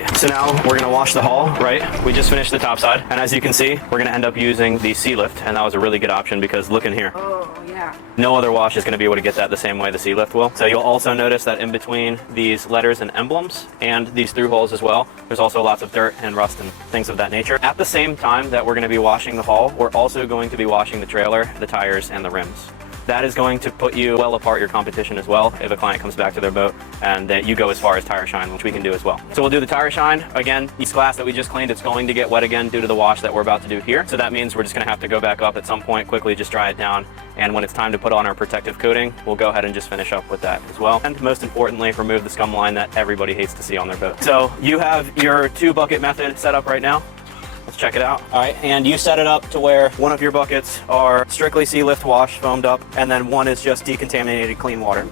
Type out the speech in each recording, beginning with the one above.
right, so now we're gonna wash the hull, right? We just finished the top side, and as you can see, we're gonna end up using the Sealift, and that was a really good option because look in here. Oh, yeah. No other wash is gonna be able to get that the same way the Sealift will. So you'll also notice that in between these letters and emblems and these through holes as well, there's also lots of dirt and rust and things of that nature. At the same time that we're gonna be washing the hull, we're also going to be washing the trailer, the tires, and the rims. That is going to put you well apart your competition as well if a client comes back to their boat and that you go as far as tire shine, which we can do as well. So we'll do the tire shine. Again, this glass that we just cleaned, it's going to get wet again due to the wash that we're about to do here. So that means we're just gonna have to go back up at some point, quickly just dry it down. And when it's time to put on our protective coating, we'll go ahead and just finish up with that as well. And most importantly, remove the scum line that everybody hates to see on their boat. So you have your 2-bucket method set up right now. Let's check it out. All right, and you set it up to where one of your buckets are strictly Sealift wash, foamed up, and then one is just decontaminated clean water.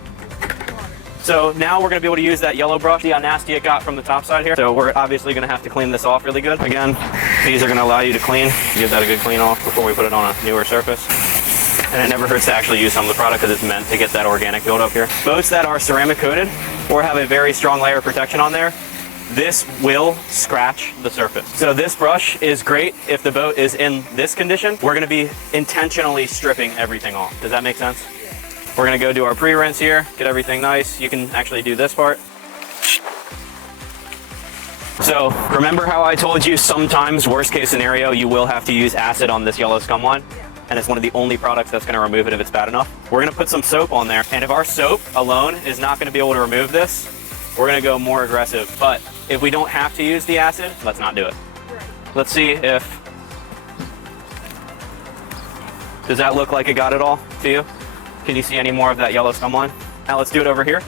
So now we're gonna be able to use that yellow brush. See how nasty it got from the top side here? So we're obviously gonna have to clean this off really good. Again, these are gonna allow you to give that a good clean off before we put it on a newer surface. And it never hurts to actually use some of the product because it's meant to get that organic buildup here. Boats that are ceramic coated or have a very strong layer of protection on there, this will scratch the surface. So this brush is great if the boat is in this condition. We're gonna be intentionally stripping everything off. Does that make sense? Yeah. We're gonna go do our pre-rinse here, get everything nice. You can actually do this part. So remember how I told you sometimes, worst case scenario, you will have to use acid on this yellow scum line? And it's one of the only products that's gonna remove it if it's bad enough. We're gonna put some soap on there. And if our soap alone is not gonna be able to remove this, we're gonna go more aggressive. But if we don't have to use the acid, let's not do it. Let's see if, does that look like it got it all to you? Can you see any more of that yellow scum line? Now let's do it over here.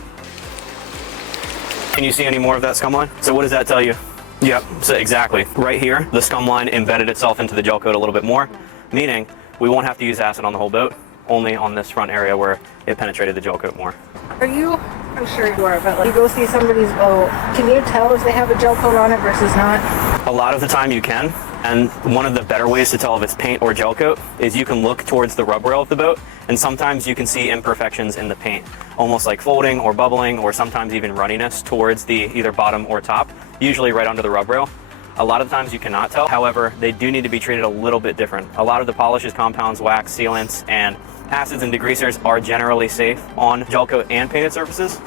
Can you see any more of that scum line? So what does that tell you? Yep, so exactly. Right here, the scum line embedded itself into the gel coat a little bit more, meaning we won't have to use acid on the whole boat, only on this front area where it penetrated the gel coat more. I'm sure you are, but like you go see somebody's boat, can you tell if they have a gel coat on it versus not? A lot of the time you can, and one of the better ways to tell if it's paint or gel coat is you can look towards the rub rail of the boat, and sometimes you can see imperfections in the paint, almost like folding or bubbling, or sometimes even runniness towards the either bottom or top, usually right under the rub rail. A lot of times you cannot tell, however, they do need to be treated a little bit different. A lot of the polishes, compounds, wax, sealants, and acids and degreasers are generally safe on gel coat and painted surfaces,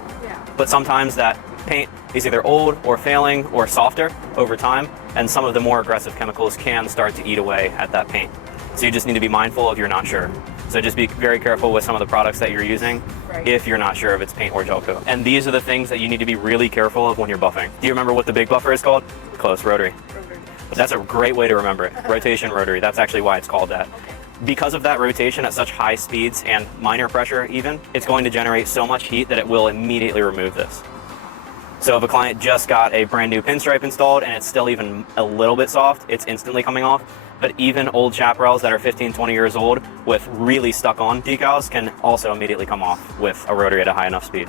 but sometimes that paint is either old or failing or softer over time, and some of the more aggressive chemicals can start to eat away at that paint. So you just need to be mindful if you're not sure. So just be very careful with some of the products that you're using if you're not sure if it's paint or gel coat. And these are the things that you need to be really careful of when you're buffing. Do you remember what the big buffer is called? Close, rotary. That's a great way to remember it. Rotation, rotary, that's actually why it's called that. Because of that rotation at such high speeds and minor pressure even, it's going to generate so much heat that it will immediately remove this. So if a client just got a brand new pinstripe installed and it's still even a little bit soft, it's instantly coming off. But even old chaparrals that are 15, 20 years old with really stuck on decals can also immediately come off with a rotary at a high enough speed.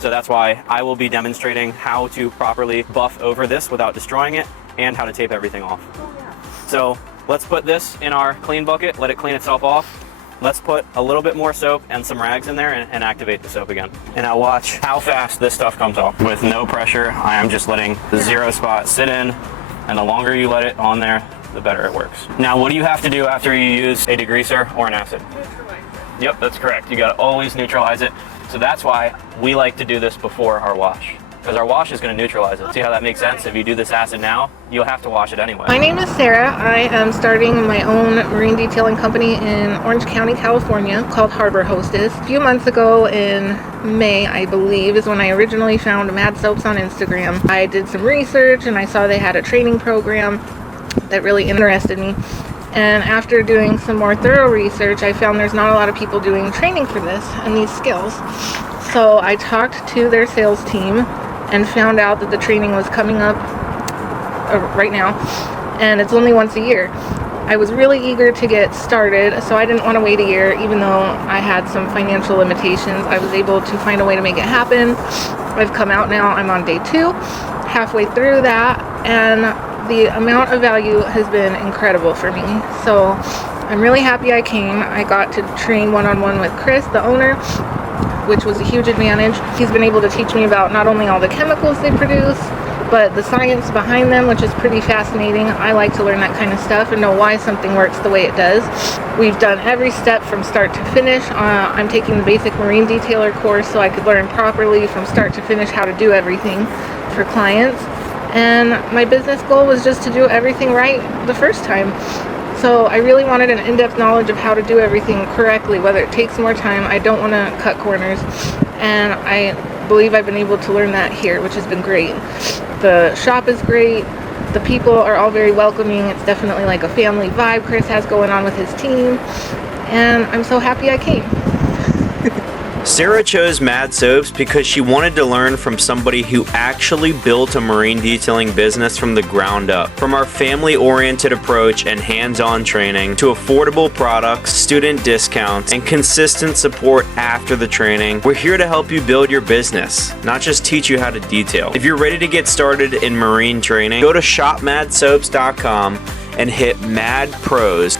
So that's why I will be demonstrating how to properly buff over this without destroying it and how to tape everything off. So let's put this in our clean bucket, let it clean itself off. Let's put a little bit more soap and some rags in there and activate the soap again. And now watch how fast this stuff comes off. With no pressure, I am just letting the zero spot sit in, and the longer you let it on there, the better it works. Now, what do you have to do after you use a degreaser or an acid? Neutralize. Yep, that's correct. You gotta always neutralize it. So that's why we like to do this before our wash, because our wash is going to neutralize it. See how that makes sense? If you do this acid now, you'll have to wash it anyway. My name is Sarah. I am starting my own marine detailing company in Orange County, California called Harbor Hostess. A few months ago in May, I believe, is when I originally found Mad Soaps on Instagram. I did some research and I saw they had a training program that really interested me. And after doing some more thorough research, I found there's not a lot of people doing training for this and these skills. So I talked to their sales team and found out that the training was coming up right now, and it's only once a year. I was really eager to get started, so I didn't want to wait a year. Even though I had some financial limitations, I was able to find a way to make it happen. I've come out now, I'm on day 2, halfway through that, and the amount of value has been incredible for me. So I'm really happy I came. I got to train one-on-one with Chris, the owner, which was a huge advantage. He's been able to teach me about not only all the chemicals they produce, but the science behind them, which is pretty fascinating. I like to learn that kind of stuff and know why something works the way it does. We've done every step from start to finish. I'm taking the basic marine detailer course so I could learn properly from start to finish how to do everything for clients. And my business goal was just to do everything right the first time. So I really wanted an in-depth knowledge of how to do everything correctly, whether it takes more time. I don't want to cut corners, and I believe I've been able to learn that here, which has been great. The shop is great. The people are all very welcoming. It's definitely like a family vibe Chris has going on with his team, and I'm so happy I came. Sarah chose Mad Soaps because she wanted to learn from somebody who actually built a marine detailing business from the ground up. From our family-oriented approach and hands-on training to affordable products, student discounts, and consistent support after the training, we're here to help you build your business, not just teach you how to detail. If you're ready to get started in marine training, go to shopmadsoaps.com and hit Mad Pros